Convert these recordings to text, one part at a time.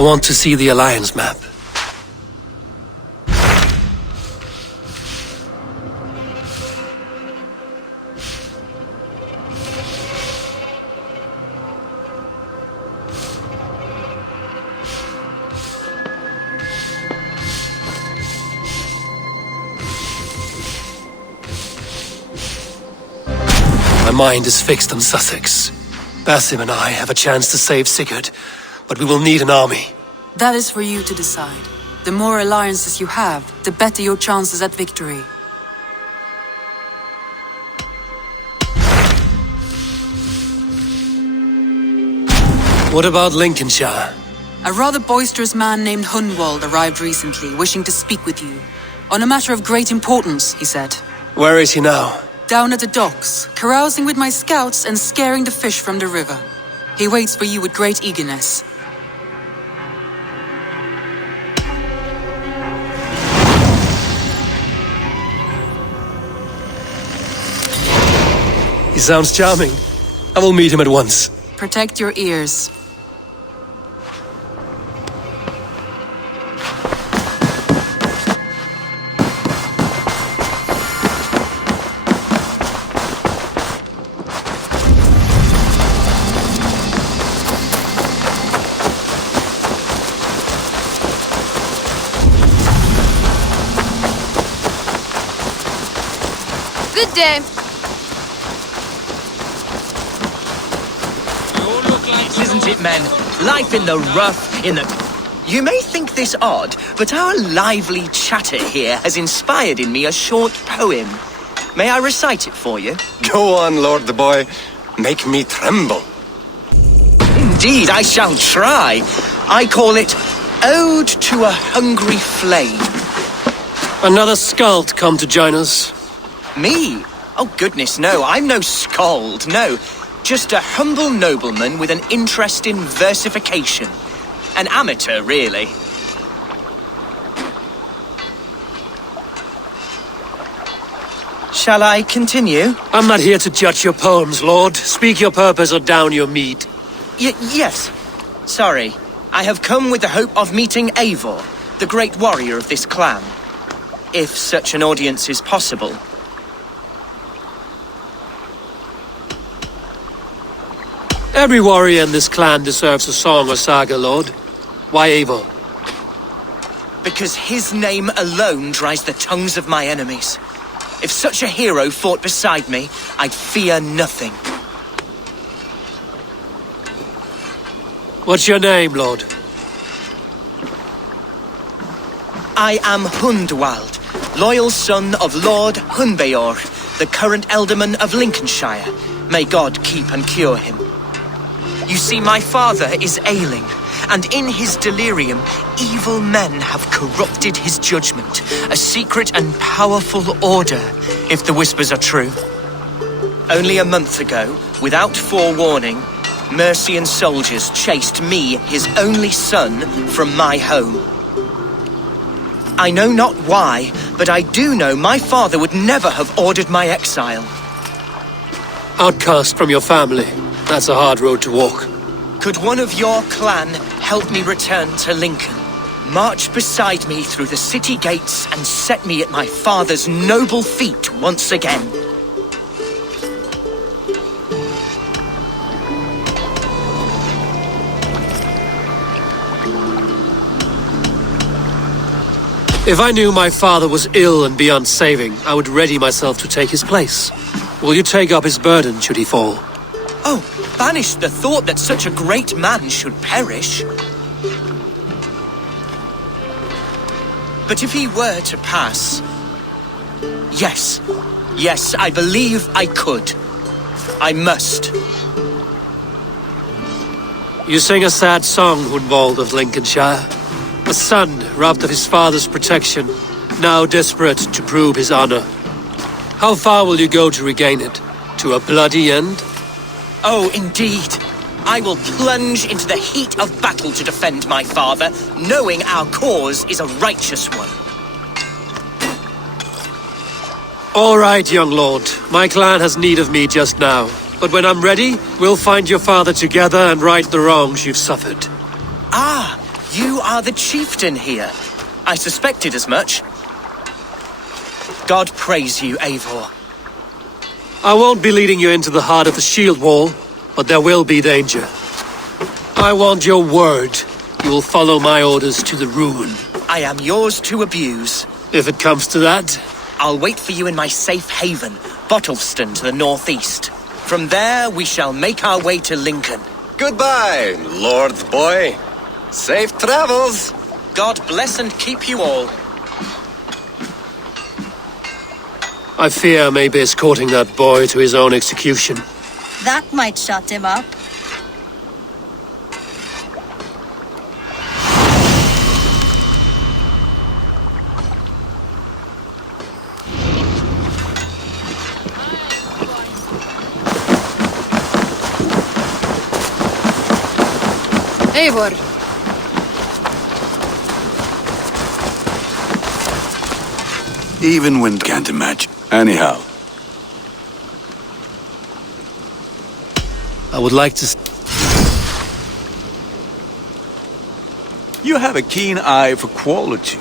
I want to see the Alliance map. My mind is fixed on Sussex. Basim and I have a chance to save Sigurd, but we will need an army. That is for you to decide. The more alliances you have, the better your chances at victory. What about Lincolnshire? A rather boisterous man named Hunwald arrived recently, wishing to speak with you. On a matter of great importance, he said. Where is he now? Down at the docks, carousing with my scouts and scaring the fish from the river. He waits for you with great eagerness. He sounds charming. I will meet him at once. Protect your ears. Good day. Isn't it, men? Life in the rough, in the... You may think this odd, but our lively chatter here has inspired in me a short poem. May I recite it for you? Go on, Lord the Boy. Make me tremble. Indeed, I shall try. I call it Ode to a Hungry Flame. Another skald come to join us. Me? Oh, goodness, no. I'm no skald, no. Just a humble nobleman with an interest in versification. An amateur, really. Shall I continue? I'm not here to judge your poems, Lord. Speak your purpose or down your meat. Yes. Sorry. I have come with the hope of meeting Eivor, the great warrior of this clan. If such an audience is possible. Every warrior in this clan deserves a song or saga, Lord. Why Eivor? Because his name alone dries the tongues of my enemies. If such a hero fought beside me, I'd fear nothing. What's your name, Lord? I am Hundwald, loyal son of Lord Hunbeor, the current Alderman of Lincolnshire. May God keep and cure him. You see, my father is ailing, and in his delirium, evil men have corrupted his judgment. A secret and powerful order, if the whispers are true. Only a month ago, without forewarning, Mercian soldiers chased me, his only son, from my home. I know not why, but I do know my father would never have ordered my exile. Outcast from your family. That's a hard road to walk. Could one of your clan help me return to Lincoln? March beside me through the city gates and set me at my father's noble feet once again. If I knew my father was ill and beyond saving, I would ready myself to take his place. Will you take up his burden should he fall? Oh, banish the thought that such a great man should perish. But if he were to pass... Yes, I believe I could. I must. You sing a sad song, Hunwald of Lincolnshire. A son robbed of his father's protection, now desperate to prove his honor. How far will you go to regain it? To a bloody end? Oh, indeed. I will plunge into the heat of battle to defend my father, knowing our cause is a righteous one. All right, young lord. My clan has need of me just now. But when I'm ready, we'll find your father together and right the wrongs you've suffered. Ah, You are the chieftain here. I suspected as much. God praise you, Eivor. I won't be leading you into the heart of the shield wall, but there will be danger. I want your word. You will follow my orders to the ruin. I am yours to abuse. If it comes to that. I'll wait for you in my safe haven, Bottleston to the northeast. From there, we shall make our way to Lincoln. Goodbye, Lord boy. Safe travels. God bless and keep you all. I fear I may be escorting that boy to his own execution. That might shut him up. Eivor, Even wind can't imagine. Anyhow, I would like to... you have a keen eye for quality.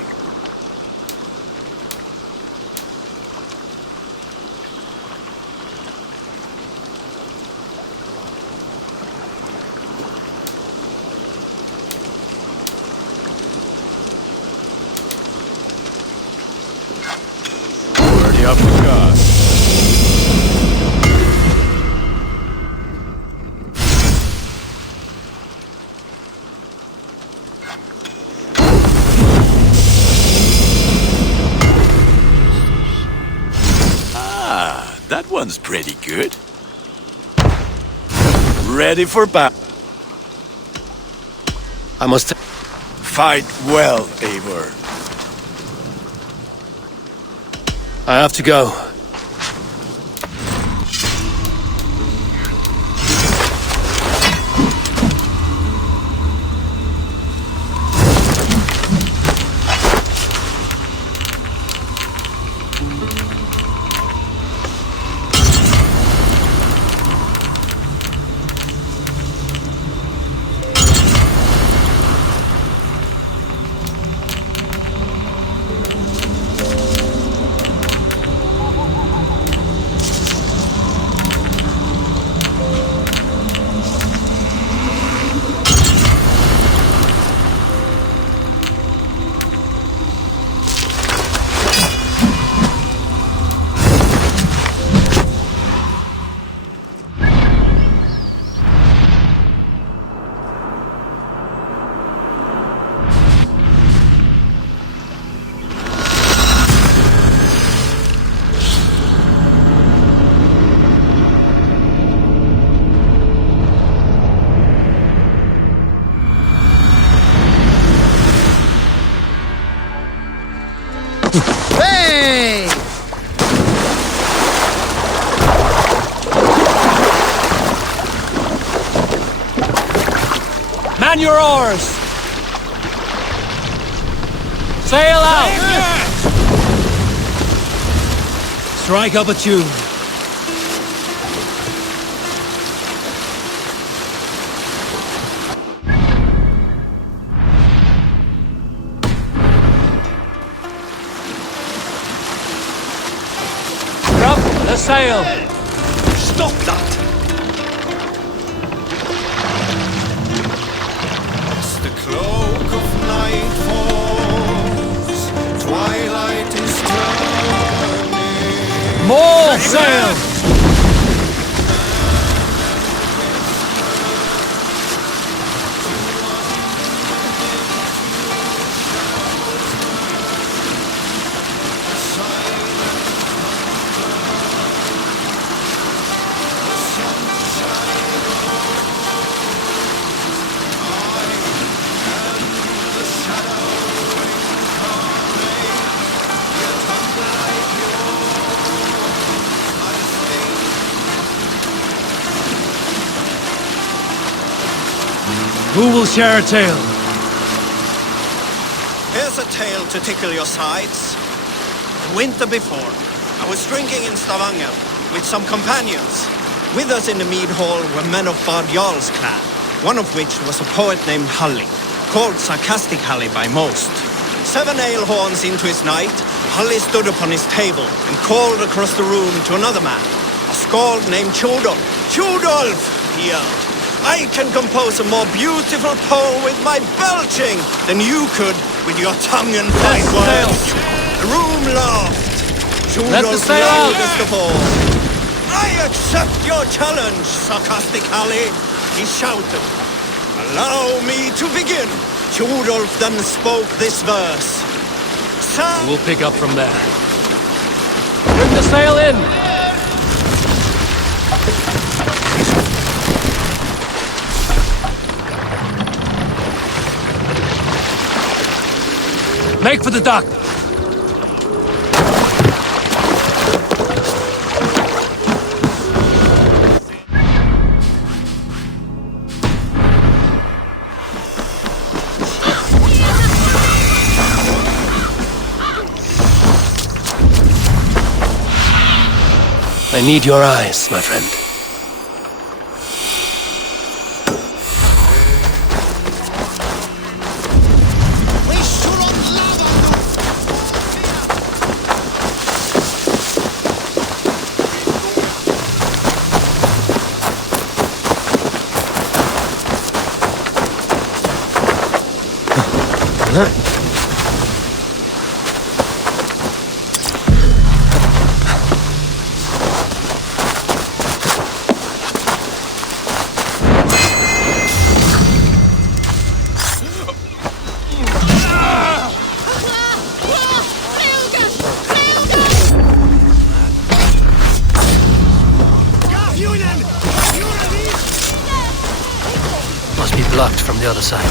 Already up to God. That one's pretty good. Ready for battle. I must... Fight well, Eivor. I have to go. Hey! Man your oars! Sail out! Strike up a tune. Drop the sail! Stop that! As the cloak of night falls, twilight is turning. More sail! Who will share a tale? Here's a tale to tickle your sides. The winter before, I was drinking in Stavanger with some companions. With us in the mead hall were men of Bard Jarl's clan, one of which was a poet named Halling. called sarcastic Halli by most. 7 ale horns into his night, Halli stood upon his table and called across the room to another man, a skald named Tjodolf. Tjodolf, he yelled, I can compose a more beautiful poem with my belching than you could with your tongue and fine words. The room laughed. Tjodolf loudest of all. I accept your challenge, sarcastic Halli, he shouted. Allow me to begin. Tjodolf then spoke this verse. We'll pick up from there. Bring the sail in! Make for the dock! I need your eyes, my friend. Must be blocked from the other side.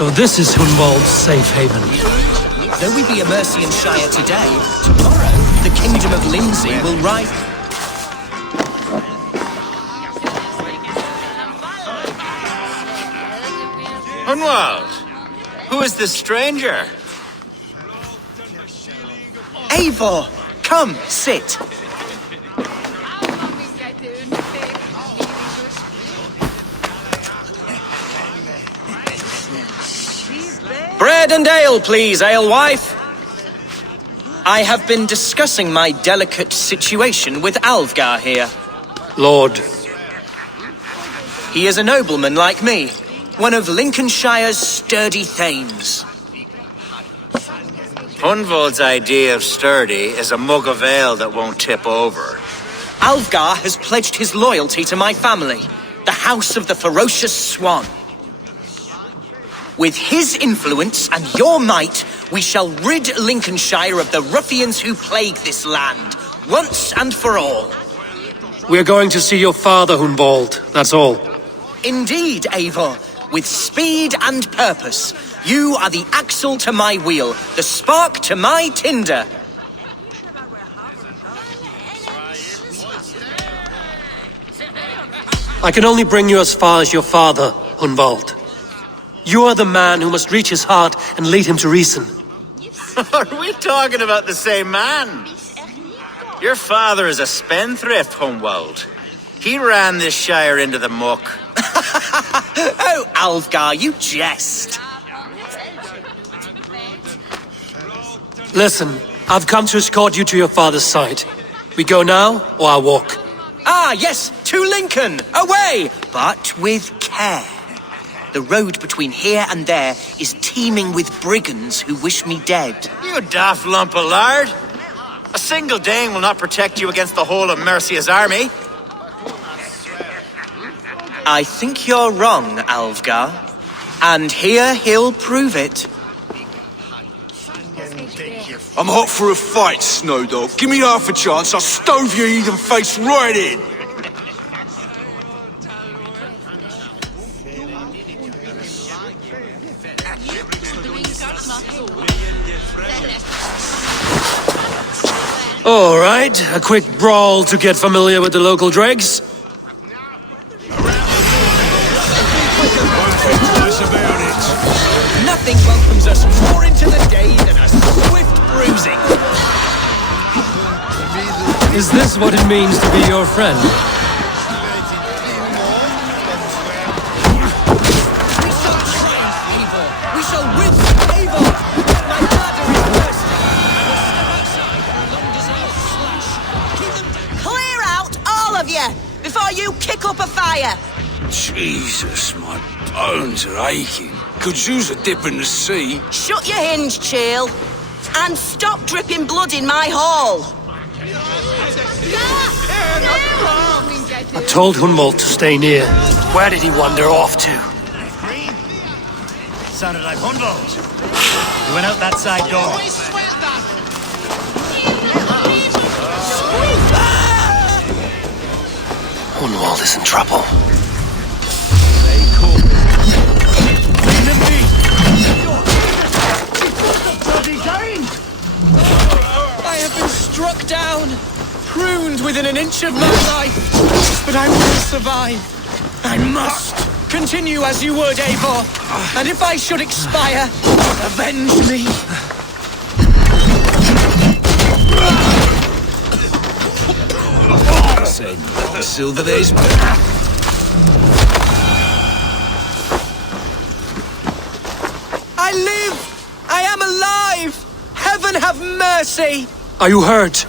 So this is Hunwald's safe haven. Though we be a Mercian Shire today, tomorrow the Kingdom of Lindsey will rise. Hunwald, who is this stranger? Eivor, come, sit. Bread and ale, please, alewife. I have been discussing my delicate situation with Alfgar here. Lord. He is a nobleman like me, one of Lincolnshire's sturdy thanes. Hunwald's idea of sturdy is a mug of ale that won't tip over. Alfgar has pledged his loyalty to my family, the House of the Ferocious Swan. With his influence and your might, we shall rid Lincolnshire of the ruffians who plague this land, once and for all. We're going to see your father, Hunwald, that's all. Indeed, Eivor. With speed and purpose, you are the axle to my wheel, the spark to my tinder. I can only bring you as far as your father, Hunwald. You are the man who must reach his heart and lead him to reason. Are we talking about the same man? Your father is a spendthrift, Hunwald. He ran this shire into the muck. Oh, Alfgar, you jest. Listen, I've come to escort you to your father's side. We go now, or I walk? Ah, yes, to Lincoln! Away! But with care. The road between here and there is teeming with brigands who wish me dead. You daft lump of lard! A single Dane will not protect you against the whole of Mercia's army. I think you're wrong, Alfgar. And here he'll prove it. I'm hot for a fight, Snowdog. Give me half a chance, I'll stove your heathen face right in. All right, a quick brawl to get familiar with the local dregs. Nothing welcomes us more into the day than a swift bruising. Is this what it means to be your friend? We shall triumph, Eivor. We shall win, Eivor. My father is thirsty. Clear out, all of you, before you kick up a fire. Jesus, my bones are aching. Could use a dip in the sea. Shut your hinge, Chill, and stop dripping blood in my hall. I told Hunwald to stay near. Where did he wander off to? Sounded like Hunwald. He went out that side door. Hunwald is in trouble. I have been struck down, pruned within an inch of my life, but I will survive. I must continue as you would, Eivor, and if I should expire, avenge me. Silver, there's... I live! I am alive! Heaven have mercy! Are you hurt?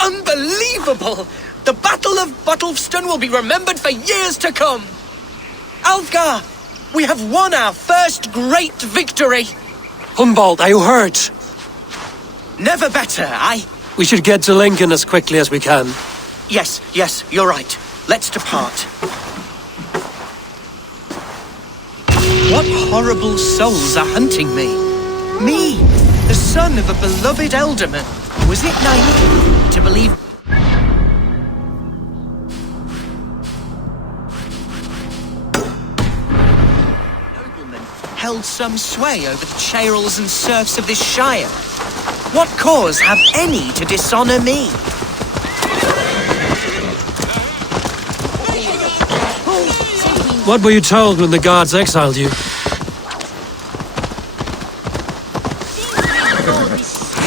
Unbelievable! The Battle of Bottlefston will be remembered for years to come! Alfgar, we have won our first great victory! Hunwald, are you hurt? Never better, We should get to Lincoln as quickly as we can. Yes, you're right. Let's depart. What horrible souls are hunting me? Me, the son of a beloved elderman. Was it naive to believe... noblemen held some sway over the churls and serfs of this shire? What cause have any to dishonor me? What were you told when the guards exiled you?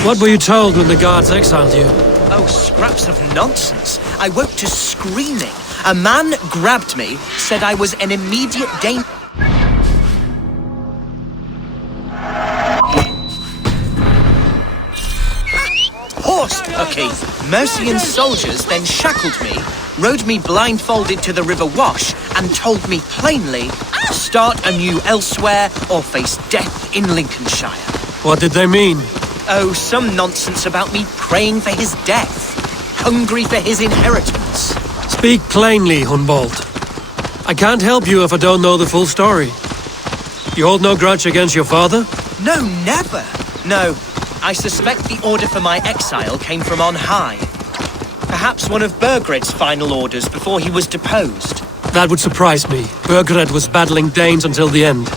What were you told when the guards exiled you? Oh, scraps of nonsense. I woke to screaming. A man grabbed me, said I was an immediate danger. Horse pucky. Mercian soldiers then shackled me, rode me blindfolded to the River Wash, and told me plainly, start anew elsewhere or face death in Lincolnshire. What did they mean? Oh, some nonsense about me praying for his death, hungry for his inheritance. Speak plainly, Hunwald. I can't help you if I don't know the full story. You hold no grudge against your father? No, never. No, I suspect the order for my exile came from on high. Perhaps one of Burgred's final orders before he was deposed. That would surprise me. Burgred was battling Danes until the end.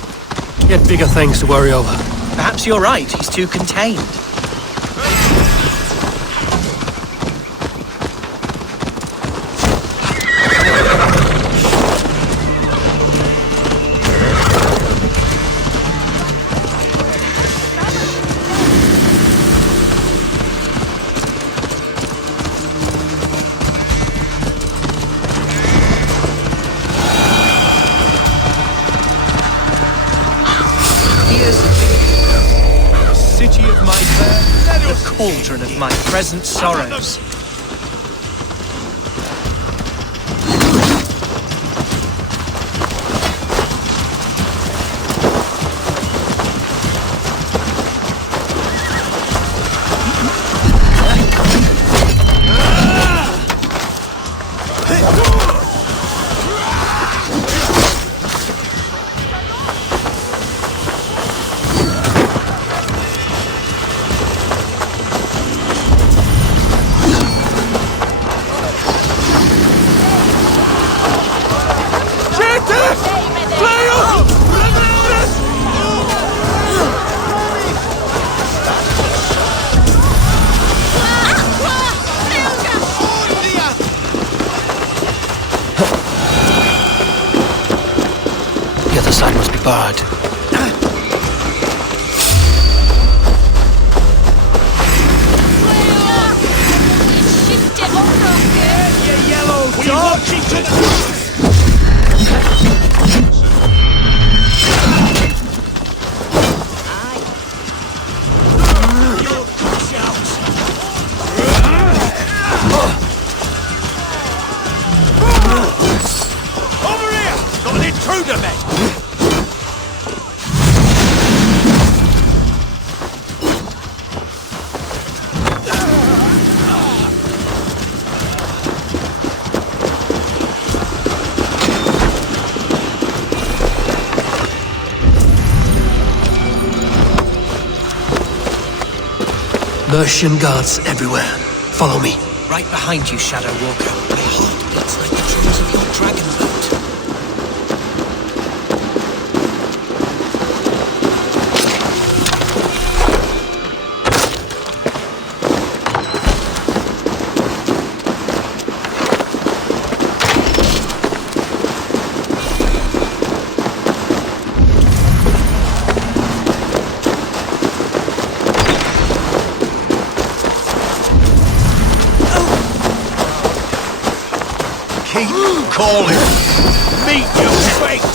He had bigger things to worry over. Perhaps you're right, he's too contained. City of my birth, the cauldron of my present sorrows. other side must be barred. Mercian guards everywhere. Follow me. Right behind you, Shadow Walker. My heart beats like the drums of your dragon boat. Calling. Meet your fate.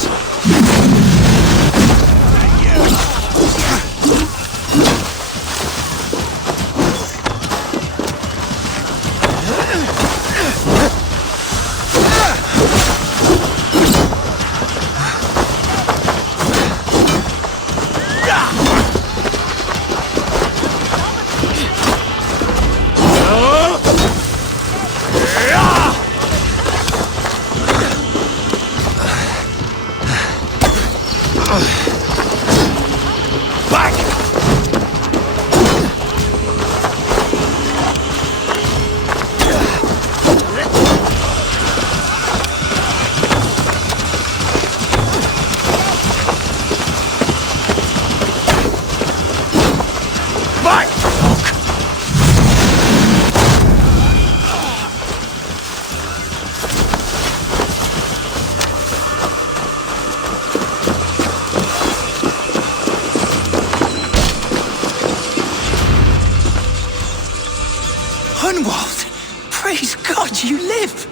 Praise God, you live!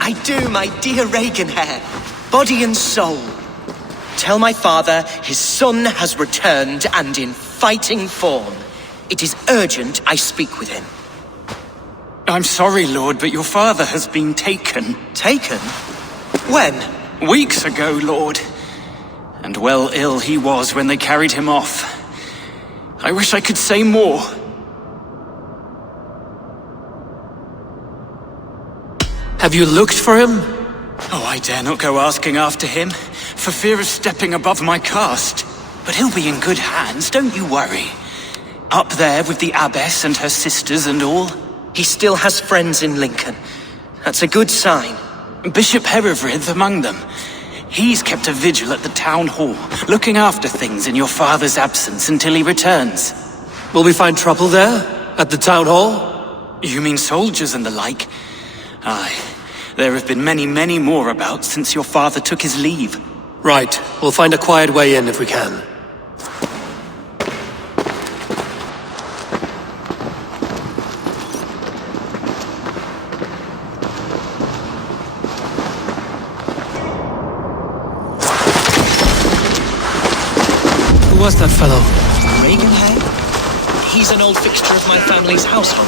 I do, my dear Regenhair. Body and soul. Tell my father his son has returned and in fighting form. It is urgent I speak with him. I'm sorry, Lord, but your father has been taken. Taken? When? Weeks ago, Lord. And well ill he was when they carried him off. I wish I could say more. Have you looked for him? Oh, I dare not go asking after him, for fear of stepping above my caste. But he'll be in good hands, don't you worry. Up there with the abbess and her sisters and all. He still has friends in Lincoln. That's a good sign. Bishop Herefrith among them. He's kept a vigil at the town hall, looking after things in your father's absence until he returns. Will we find trouble there? At the town hall? You mean soldiers and the like? Aye. There have been many, many more about since your father took his leave. Right. We'll find a quiet way in if we can. Who was that fellow? Regenhair? He's an old fixture of my family's household.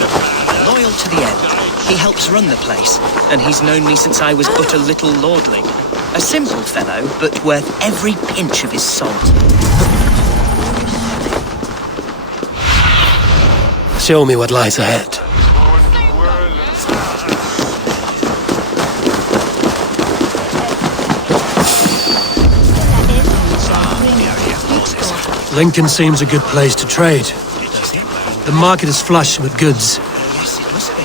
Loyal to the end. He helps run the place, and he's known me since I was but a little lordling. A simple fellow, but worth every pinch of his salt. Show me what lies ahead. Lincoln seems a good place to trade. The market is flush with goods. Yes, it must be.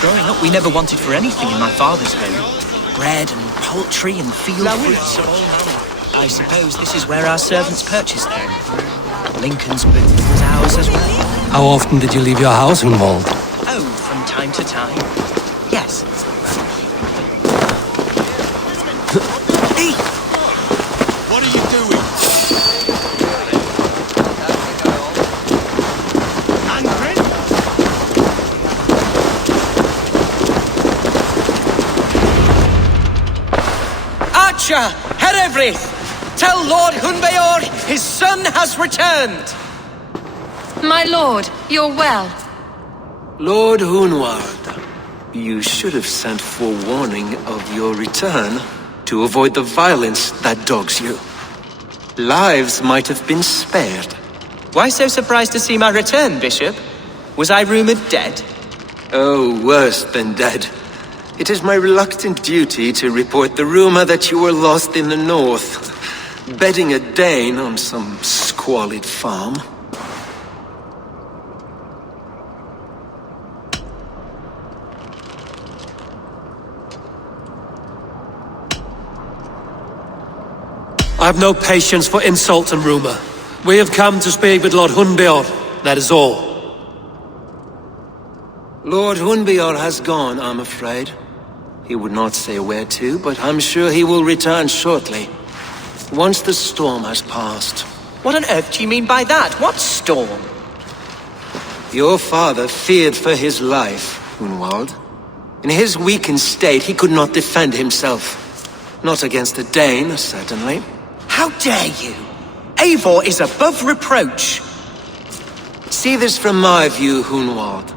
Growing up, we never wanted for anything in my father's home. Bread and poultry and field fruits of all manner. I suppose this is where our servants purchased them. Lincoln's booth was ours as well. How often did you leave your house, Hunwald? Oh, from time to time. Yes. Hey! Archer, Herefrith, tell Lord Hunbeor his son has returned! My lord, you're well. Lord Hunwald, you should have sent forewarning of your return to avoid the violence that dogs you. Lives might have been spared. Why so surprised to see my return, Bishop? Was I rumored dead? Oh, worse than dead. It is my reluctant duty to report the rumor that you were lost in the north, bedding a Dane on some squalid farm. I have no patience for insult and rumor. We have come to speak with Lord Hunbeor, that is all. Lord Hunbeor has gone, I'm afraid. He would not say where to, but I'm sure he will return shortly. Once the storm has passed. What on earth do you mean by that? What storm? Your father feared for his life, Hunwald. In his weakened state, he could not defend himself. Not against a Dane, certainly. How dare you! Eivor is above reproach. See this from my view, Hunwald.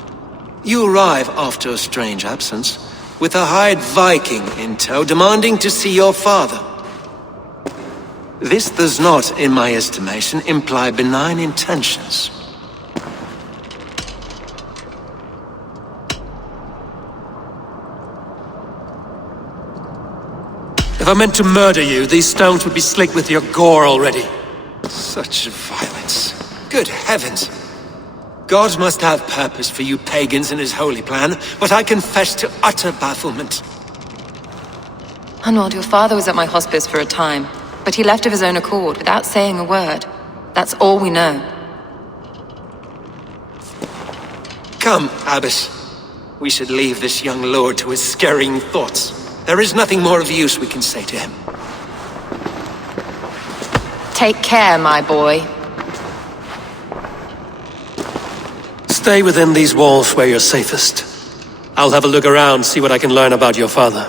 You arrive after a strange absence, with a hired Viking in tow demanding to see your father. This does not, in my estimation, imply benign intentions. If I meant to murder you, these stones would be slick with your gore already. Such violence. Good heavens! God must have purpose for you pagans in his holy plan, but I confess to utter bafflement. Hunwald, your father was at my hospice for a time, but he left of his own accord without saying a word. That's all we know. Come, Abbess. We should leave this young lord to his scurrying thoughts. There is nothing more of use we can say to him. Take care, my boy. Stay within these walls where you're safest. I'll have a look around, see what I can learn about your father.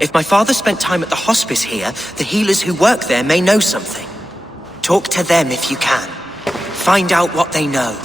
If my father spent time at the hospice here, the healers who work there may know something. Talk to them if you can. Find out what they know.